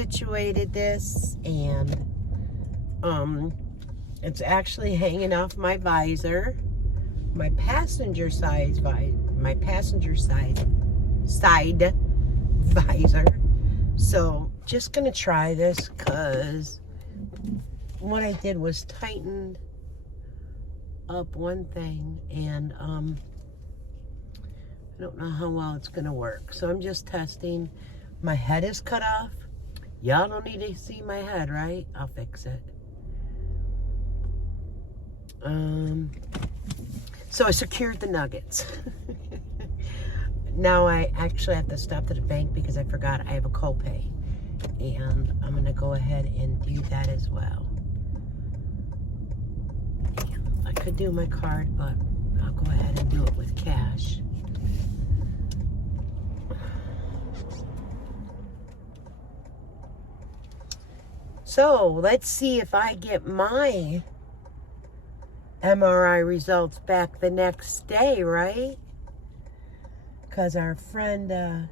situated this, and it's actually hanging off my visor, my passenger side visor. So just gonna try this, because what I did was tightened up one thing, and I don't know how well it's gonna work. So I'm just testing. My head is cut off. Y'all don't need to see my head, right? I'll fix it. So I secured the nuggets. Now I actually have to stop at the bank because I forgot I have a copay. And I'm gonna go ahead and do that as well. I could do my card, but I'll go ahead and do it with cash. So let's see if I get my MRI results back the next day, right? Because our friend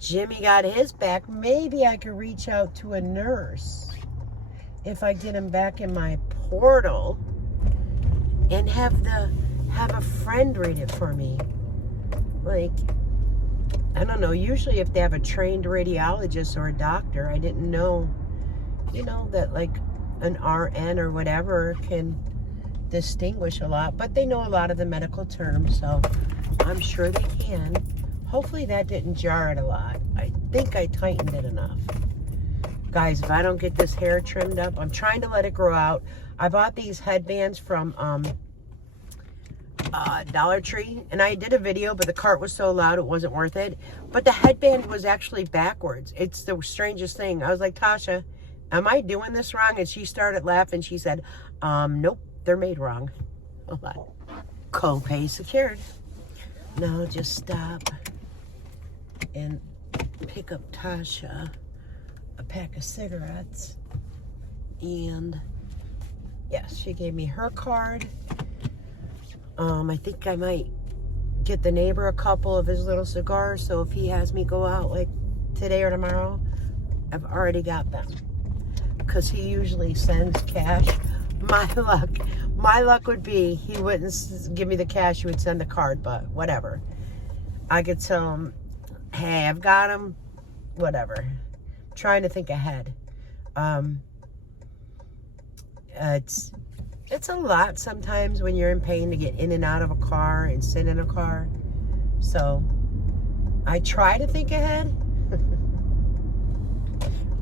Jimmy got his back. Maybe I could reach out to a nurse if I get him back in my portal and have a friend read it for me. Like, I don't know, usually if they have a trained radiologist or a doctor, I didn't know, that like an RN or whatever can distinguish a lot, but they know a lot of the medical terms, so I'm sure they can. Hopefully that didn't jar it a lot. I think I tightened it enough. Guys, if I don't get this hair trimmed up, I'm trying to let it grow out. I bought these headbands from Dollar Tree, and I did a video, but the cart was so loud it wasn't worth it. But the headband was actually backwards. It's the strangest thing. I was like, Tasha, am I doing this wrong? And she started laughing. She said, nope, they're made wrong. Hold on. Copay secured. Now just stop and pick up Tasha a pack of cigarettes. And yes, she gave me her card. I think I might get the neighbor a couple of his little cigars, so if he has me go out like today or tomorrow, I've already got them. Because he usually sends cash. My luck would be he wouldn't give me the cash, he would send the card, but whatever. I could tell him, hey, I've got him, whatever. Trying to think ahead. It's a lot sometimes when you're in pain to get in and out of a car and sit in a car. So I try to think ahead.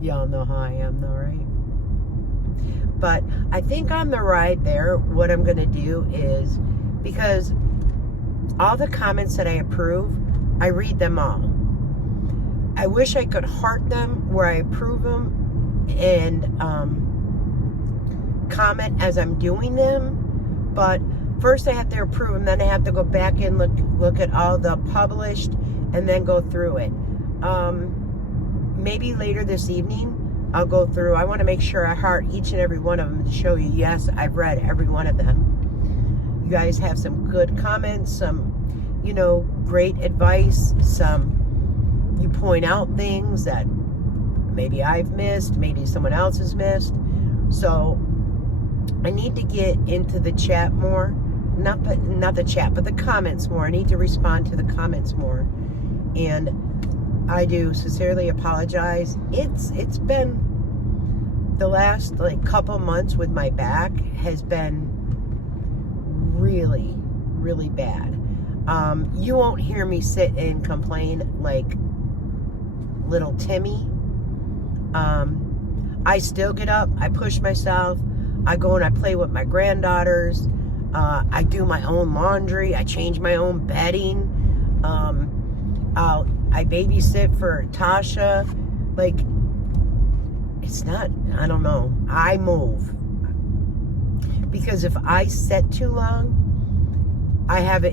Y'all know how I am though, right? But I think on the ride there, what I'm going to do is, because all the comments that I approve, I read them all. I wish I could heart them where I approve them and comment as I'm doing them. But first I have to approve them, then I have to go back and look at all the published and then go through it. Maybe later this evening I'll go through. I want to make sure I heart each and every one of them to show you, yes, I've read every one of them. You guys have some good comments, some, great advice, some you point out things that maybe I've missed, maybe someone else has missed. So I need to get into the chat more. Not the chat, but the comments more. I need to respond to the comments more. And I do sincerely apologize. It's been the last couple months with my back has been really, really bad. You won't hear me sit and complain like little Timmy. I still get up, I push myself, I go and I play with my granddaughters, I do my own laundry, I change my own bedding, I babysit for Tasha. It's not, I don't know, I move. Because if I sit too long, I have a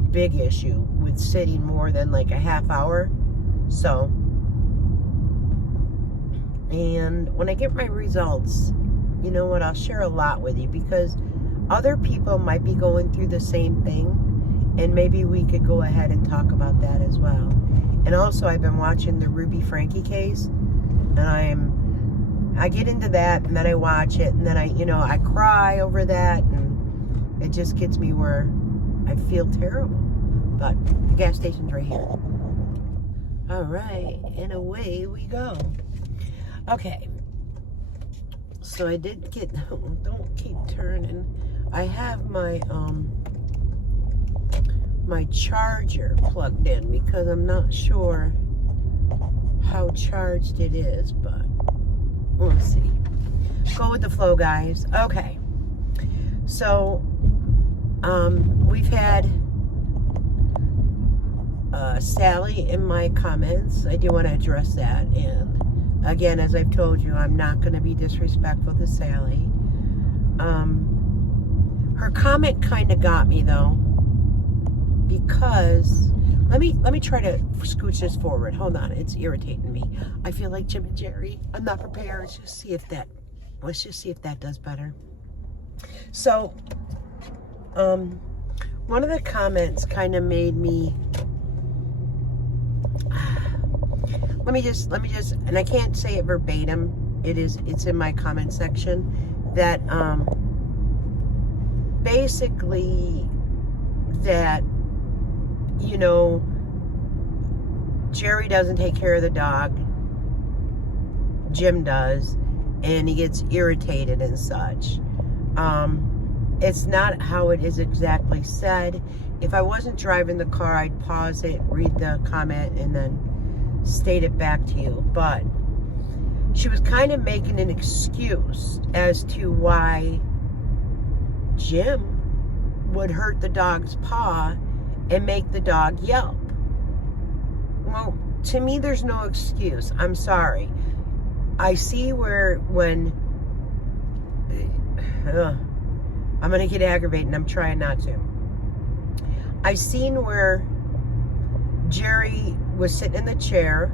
big issue with sitting more than a half hour. So, and when I get my results, you know what, I'll share a lot with you, because other people might be going through the same thing, and maybe we could go ahead and talk about that as well. And also I've been watching the Ruby Frankie case, and I get into that, and then I watch it, and then I cry over that, and it just gets me where I feel terrible. But the gas station's right here. All right, and away we go. Okay. So I did get, don't keep turning. I have my my charger plugged in because I'm not sure how charged it is, but we'll see. Go with the flow, guys. Okay. So we've had Sally in my comments. I do want to address that, and again, as I've told you, I'm not going to be disrespectful to Sally. Her comment kind of got me, though, because let me try to scooch this forward. Hold on, it's irritating me. I feel like Jim and Jerry. I'm not prepared. Let's just see if that does better. So, one of the comments kind of made me. Let me just, and I can't say it verbatim. It's in my comment section that, basically that, Jerry doesn't take care of the dog. Jim does, and he gets irritated and such. It's not how it is exactly said. If I wasn't driving the car, I'd pause it, read the comment, and then state it back to you. But she was kind of making an excuse as to why Jim would hurt the dog's paw and make the dog yelp. Well, to me, there's no excuse. I'm sorry. I see when I'm going to get aggravated, and I'm trying not to. I seen where Jerry was sitting in the chair,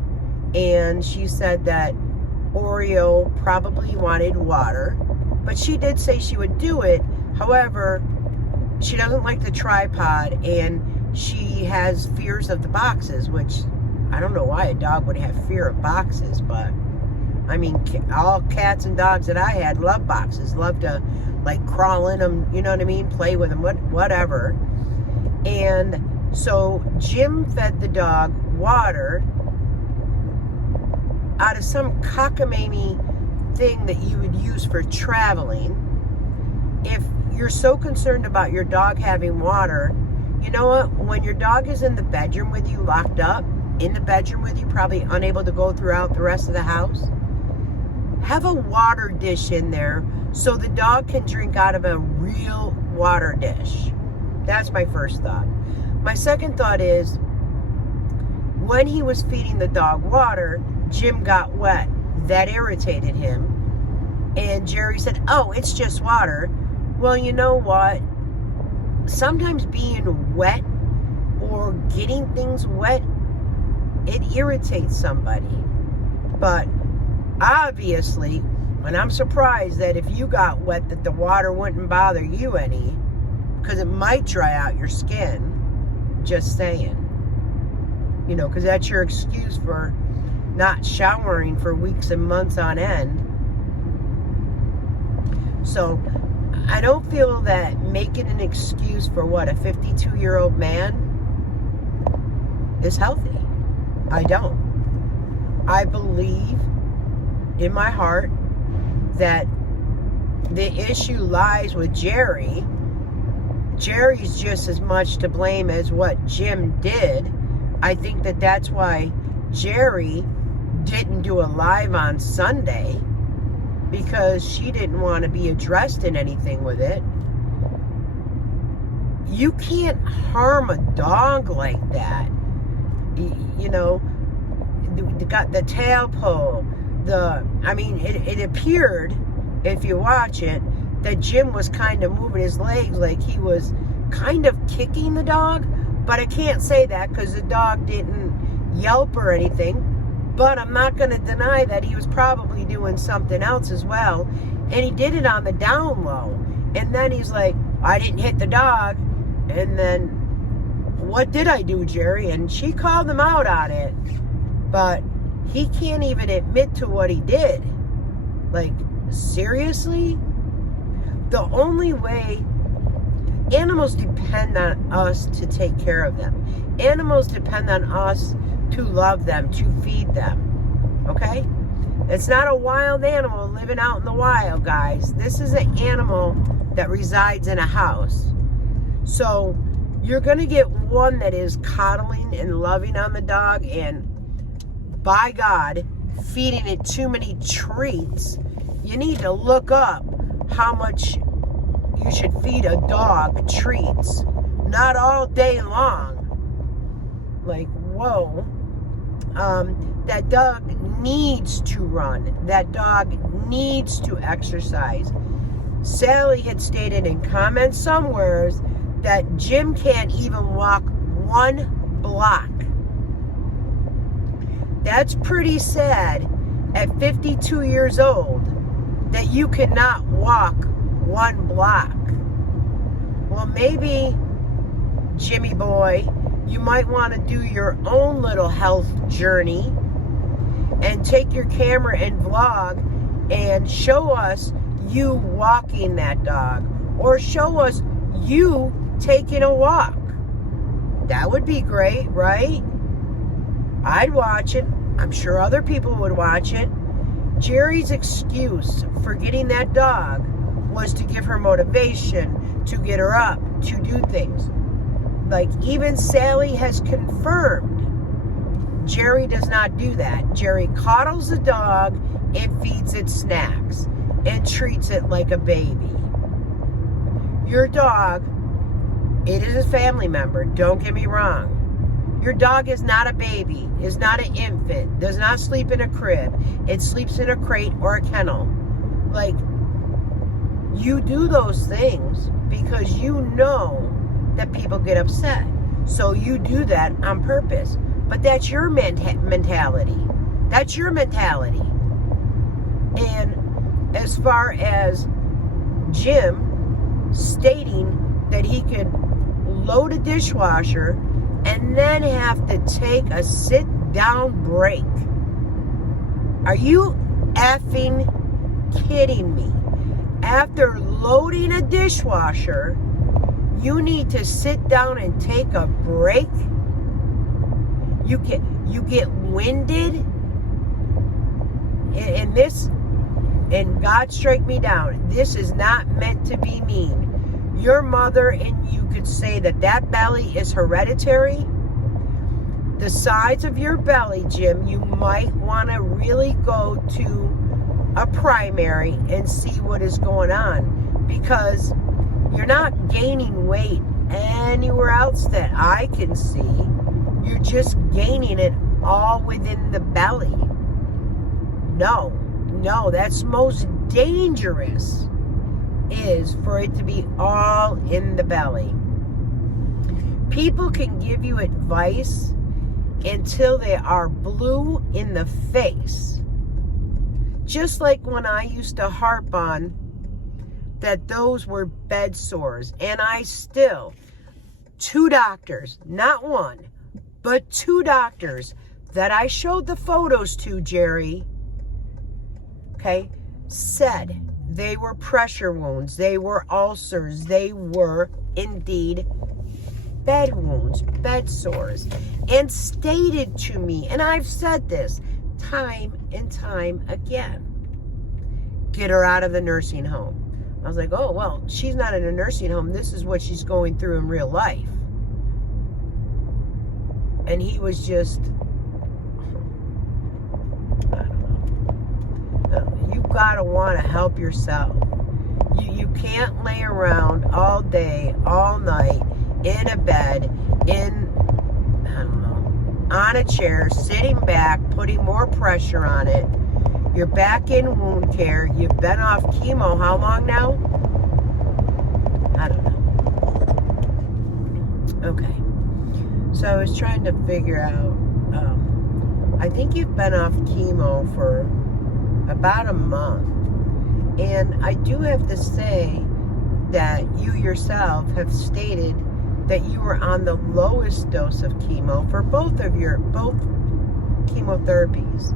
and she said that Oreo probably wanted water, but she did say she would do it. However, she doesn't like the tripod, and she has fears of the boxes, which I don't know why a dog would have fear of boxes, but I mean, all cats and dogs that I had love boxes, love to like crawl in them, you know what I mean, play with them, whatever. And so Jim fed the dog water out of some cockamamie thing that you would use for traveling. If you're so concerned about your dog having water, you know what? When your dog is in the bedroom with you, locked up in the bedroom with you, probably unable to go throughout the rest of the house, have a water dish in there so the dog can drink out of a real water dish. That's my first thought. My second thought is, when he was feeding the dog water, Jim got wet. That irritated him. And Jerry said, oh, it's just water. Well, you know what? Sometimes being wet or getting things wet, it irritates somebody. But obviously, and I'm surprised that if you got wet that the water wouldn't bother you any, because it might dry out your skin. Just saying. You know, because that's your excuse for not showering for weeks and months on end. So I don't feel that making an excuse for what, a 52-year-old man is healthy. I don't. I believe in my heart that the issue lies with Jerry. Jerry's just as much to blame as what Jim did. I think that that's why Jerry didn't do a live on Sunday, because she didn't want to be addressed in anything with it. You can't harm a dog like that. You know, got the tail pull. It appeared, if you watch it, that Jim was kind of moving his legs like he was kind of kicking the dog. But I can't say that because the dog didn't yelp or anything. But I'm not going to deny that he was probably doing something else as well. And he did it on the down low. And then he's like, I didn't hit the dog. And then what did I do, Jerry? And she called him out on it. But he can't even admit to what he did. Like, seriously? The only way... Animals depend on us to take care of them. Animals depend on us to love them, to feed them. Okay? It's not a wild animal living out in the wild, guys. This is an animal that resides in a house. So, you're going to get one that is coddling and loving on the dog, and by God, feeding it too many treats. You need to look up how much you should feed a dog treats. Not all day long. Like, whoa. That dog needs to run. That dog needs to exercise. Sally had stated in comments somewhere that Jim can't even walk 1 block. That's pretty sad at 52 years old that you cannot walk 1 block. Well, maybe, Jimmy boy, you might want to do your own little health journey and take your camera and vlog and show us you walking that dog, or show us you taking a walk. That would be great, right? I'd watch it. I'm sure other people would watch it. Jerry's excuse for getting that dog was to give her motivation, to get her up, to do things. Like, even Sally has confirmed Jerry does not do that. Jerry coddles the dog and feeds it snacks and treats it like a baby. Your dog, it is a family member, don't get me wrong. Your dog is not a baby, is not an infant, does not sleep in a crib. It sleeps in a crate or a kennel. Like, you do those things because you know that people get upset. So you do that on purpose. But that's your mentality. That's your mentality. And as far as Jim stating that he could load a dishwasher and then have to take a sit-down break. Are you effing kidding me? After loading a dishwasher, you need to sit down and take a break? You get winded? And God strike me down. This is not meant to be mean. Your mother and you could say that belly is hereditary. The size of your belly, Jim, you might want to really go to a primary and see what is going on, because you're not gaining weight anywhere else that I can see. You're just gaining it all within the belly. No, that's most dangerous, is for it to be all in the belly. People can give you advice until they are blue in the face. Just like when I used to harp on that those were bed sores, and I still, 2 doctors, not 1, but 2 doctors that I showed the photos to, Jerry, okay, said they were pressure wounds, they were ulcers, they were indeed bed wounds, bed sores, and stated to me, and I've said this time and time again, get her out of the nursing home. I was like, oh, well, she's not in a nursing home. This is what she's going through in real life. And he was just, I don't know. You gotta want to help yourself. You can't lay around all day, all night, in a bed, on a chair, sitting back, putting more pressure on it. You're back in wound care. You've been off chemo how long now? I don't know. Okay. So I was trying to figure out, I think you've been off chemo for about a month. And I do have to say that you yourself have stated that you were on the lowest dose of chemo for both chemotherapies.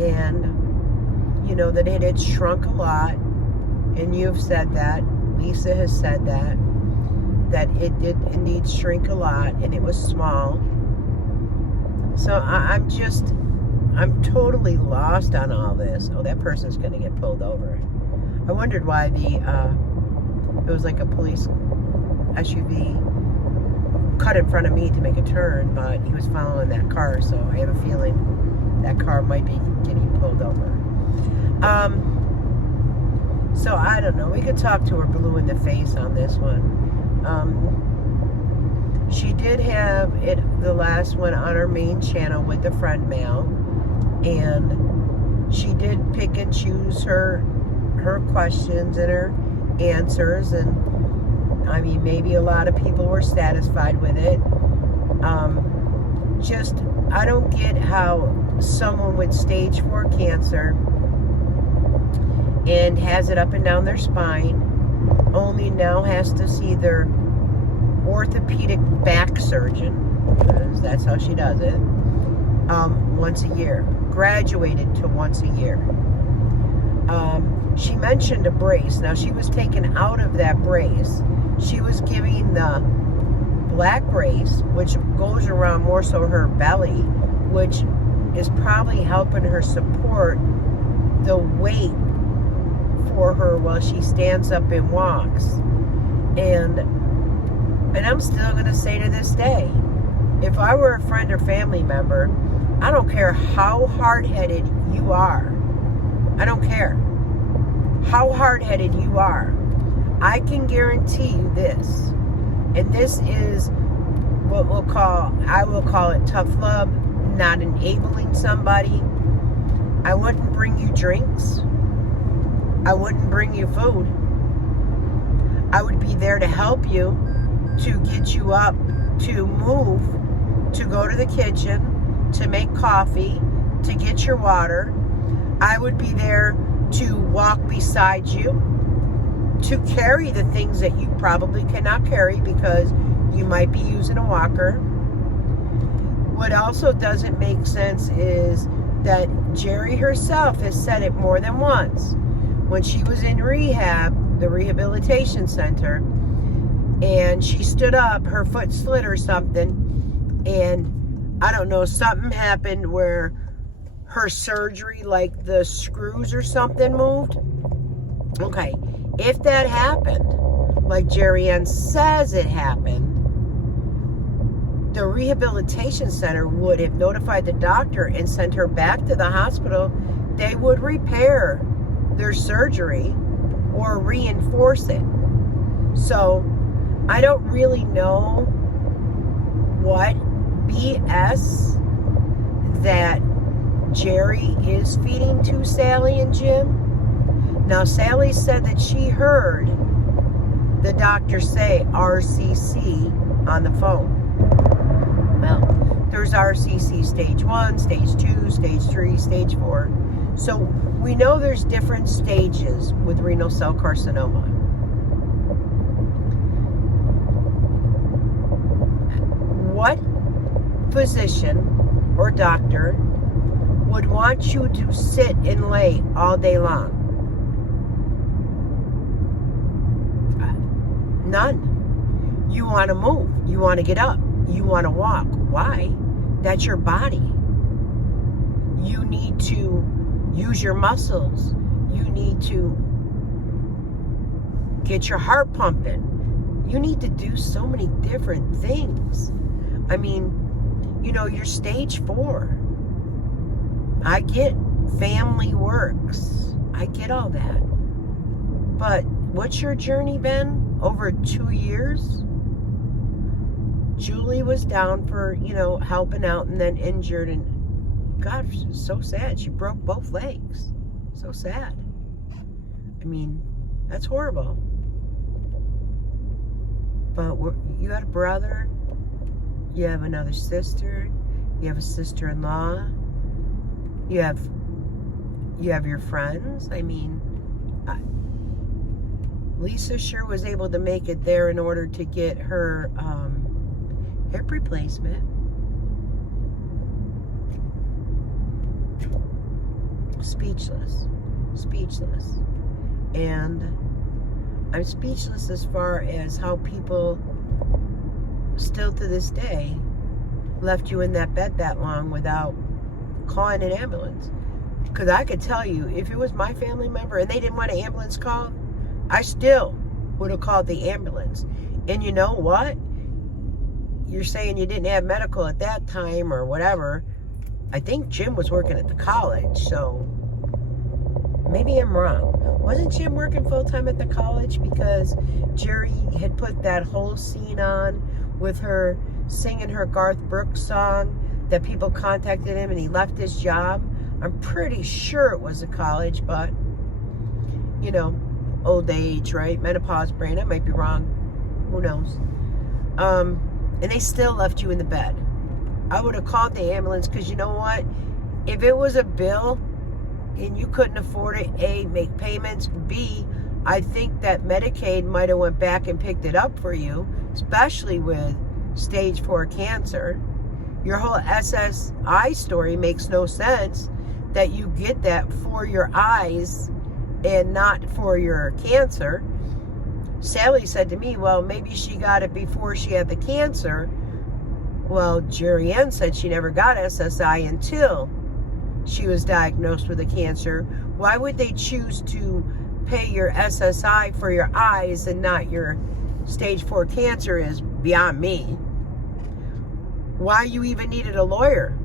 And, you know, that it had shrunk a lot. And you've said that. Lisa has said that it did indeed shrink a lot, and it was small. So I'm totally lost on all this. Oh, that person's going to get pulled over. I wondered why it was like a police SUV cut in front of me to make a turn, but he was following that car, so I have a feeling that car might be getting pulled over. So I don't know. We could talk to her blue in the face on this one. She did have it, the last one, on her main channel with the friend mail, and she did pick and choose her questions and her answers, and I mean, maybe a lot of people were satisfied with it. I don't get how someone with stage 4 cancer and has it up and down their spine only now has to see their orthopedic back surgeon, because that's how she does it, once a year. Graduated to once a year. She mentioned a brace. Now, she was taken out of that brace. She was giving the black brace, which goes around more so her belly, which is probably helping her support the weight for her while she stands up and walks. And I'm still going to say to this day, if I were a friend or family member, I don't care how hard-headed you are. I don't care how hard-headed you are. I can guarantee you this, and this is what I will call it tough love, not enabling somebody. I wouldn't bring you drinks. I wouldn't bring you food. I would be there to help you, to get you up, to move, to go to the kitchen, to make coffee, to get your water. I would be there to walk beside you, to carry the things that you probably cannot carry because you might be using a walker. What also doesn't make sense is that Jerry herself has said it more than once. When she was in rehab, the rehabilitation center, and she stood up, her foot slid or something, and I don't know, something happened where her surgery, like the screws or something, moved. Okay, if that happened, like Jerry Ann says it happened, the rehabilitation center would have notified the doctor and sent her back to the hospital. They would repair their surgery or reinforce it. So I don't really know what BS that Jerry is feeding to Sally and Jim. Now, Sally said that she heard the doctor say RCC on the phone. Well, there's RCC stage 1, stage 2, stage 3, stage 4. So we know there's different stages with renal cell carcinoma. What physician or doctor would want you to sit and lay all day long? None. You want to move. You want to get up. You want to walk. Why? That's your body. You need to use your muscles. You need to get your heart pumping. You need to do so many different things. I mean, you know, you're stage 4. I get family works. I get all that. But what's your journey been? Over 2 years? Julie was down for, you know, helping out and then injured, and God, so sad. She broke both legs. So sad. I mean, that's horrible. But you had a brother, you have another sister, you have a sister-in-law, you have your friends. I mean, Lisa sure was able to make it there in order to get her hip replacement. Speechless. Speechless. And I'm speechless as far as how people still to this day left you in that bed that long without calling an ambulance. Because I could tell you, if it was my family member and they didn't want an ambulance called, I still would have called the ambulance. And you know what? You're saying you didn't have medical at that time or whatever. I think Jim was working at the college, so maybe I'm wrong. Wasn't Jim working full-time at the college? Because Jerry had put that whole scene on with her singing her Garth Brooks song that people contacted him and he left his job. I'm pretty sure it was a college, but, you know, old age, right? Menopause brain. I might be wrong. Who knows? And they still left you in the bed. I would have called the ambulance because you know what? If it was a bill and you couldn't afford it, A, make payments, B, I think that Medicaid might have went back and picked it up for you, especially with stage 4 cancer. Your whole SSI story makes no sense that you get that for your eyes and not for your cancer. Sally said to me, well, maybe she got it before she had the cancer. Well, Jerry Ann said she never got SSI until she was diagnosed with a cancer. Why would they choose to pay your SSI for your eyes and not your stage 4 cancer is beyond me. Why you even needed a lawyer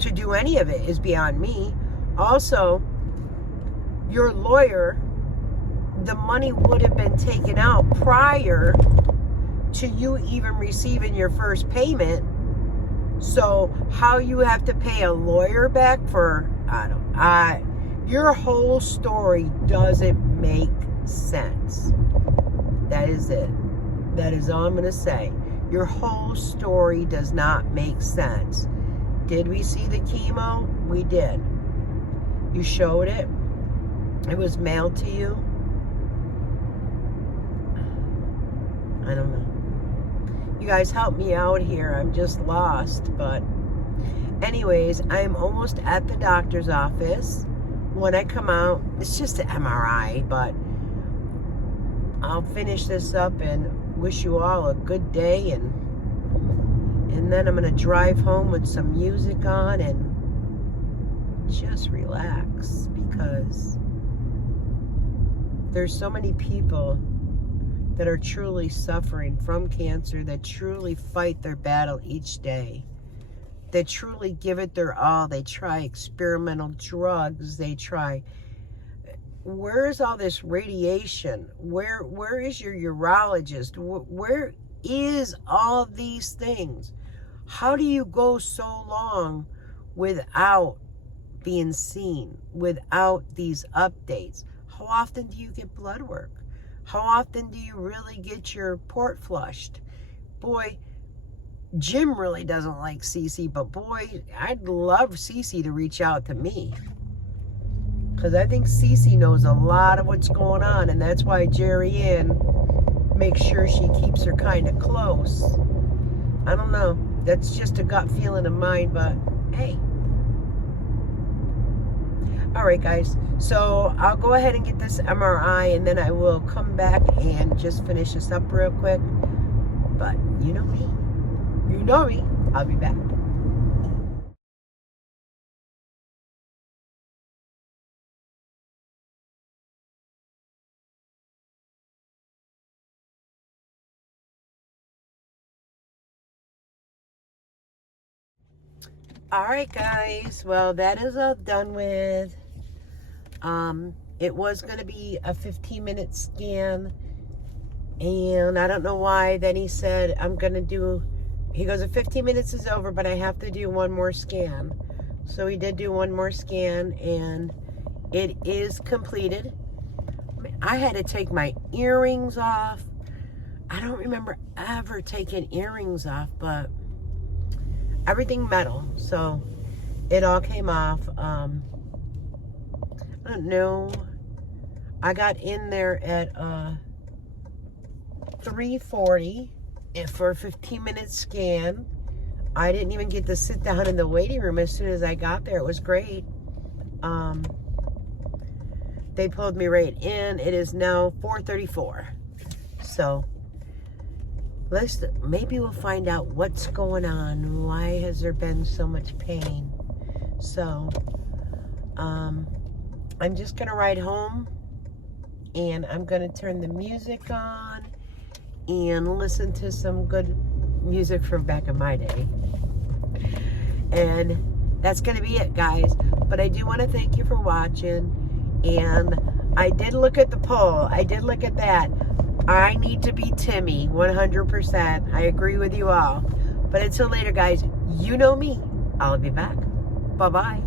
to do any of it is beyond me. Also, your lawyer, the money would have been taken out prior to you even receiving your first payment. So how you have to pay a lawyer back for, your whole story doesn't make sense. That is it. That is all I'm going to say. Your whole story does not make sense. Did we see the chemo? We did. You showed it. It was mailed to you. I don't know. You guys help me out here. I'm just lost. But anyways, I'm almost at the doctor's office. When I come out, it's just an MRI, but I'll finish this up and wish you all a good day, and then I'm going to drive home with some music on and just relax, because there's so many people that are truly suffering from cancer, that truly fight their battle each day, that truly give it their all. They try experimental drugs. They try. Where is all this radiation? Where is your urologist? Where is all these things? How do you go so long without being seen, without these updates? How often do you get blood work? How often do you really get your port flushed? Boy, Jim really doesn't like Cece, but boy, I'd love Cece to reach out to me, because I think Cece knows a lot of what's going on, and that's why Jerry Ann makes sure she keeps her kind of close. I don't know. That's just a gut feeling of mine, but hey. All right, guys. So I'll go ahead and get this MRI, and then I will come back and just finish this up real quick. But you know me. You know me. I'll be back. All right, guys. Well, that is all done with. It was going to be a 15-minute scan, and I don't know why. Then he said, he goes, the 15 minutes is over, but I have to do one more scan. So he did do one more scan, and it is completed. I had to take my earrings off. I don't remember ever taking earrings off, but everything metal, so it all came off. I don't know. I got in there at 3:40 for a 15-minute scan. I didn't even get to sit down in the waiting room as soon as I got there. It was great. They pulled me right in. It is now 4:34. So maybe we'll find out what's going on. Why has there been so much pain? So I'm just gonna ride home, and I'm gonna turn the music on and listen to some good music from back in my day. And that's gonna be it, guys. But I do want to thank you for watching. And I did look at the poll. I did look at that. I need to be Timmy 100%. I agree with you all. But until later, guys, you know me. I'll be back. Bye-bye.